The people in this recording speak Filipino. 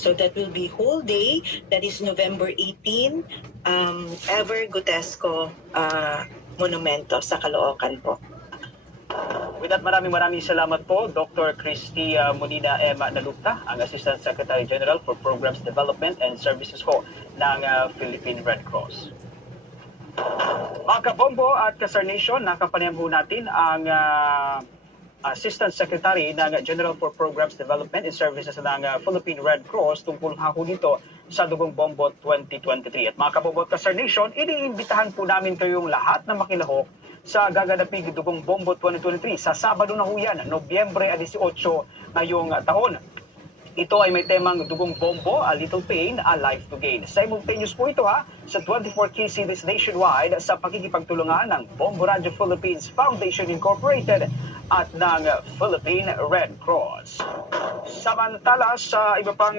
So that will be whole day. That is November 18, Ever Gutesco Monumento sa Caloocan po. With that, maraming salamat po, Dr. Christy Molina M. Nalupta, ang Assistant Secretary General for Programs Development and Services po ng Philippine Red Cross. Mga kabombo at kasarnation, nakapanayam ho natin ang Assistant Secretary ng General for Programs Development and Services ng Philippine Red Cross tungkol ho dito sa Dugong Bombo 2023. At mga kabombo at kasarnation, iniimbitahan po namin kayong lahat na makilahok sa gaganaping Dugong Bombo 2023 sa Sabado na ho yan, Nobyembre 18 ngayong taon. Ito ay may temang Dugong Bombo, A Little Pain, A Life to Gain. Simultaneous po ito sa 24 key cities nationwide sa pakikipagtulungan ng Bombo Radio Philippines Foundation Incorporated at ng Philippine Red Cross. Samantala sa iba pang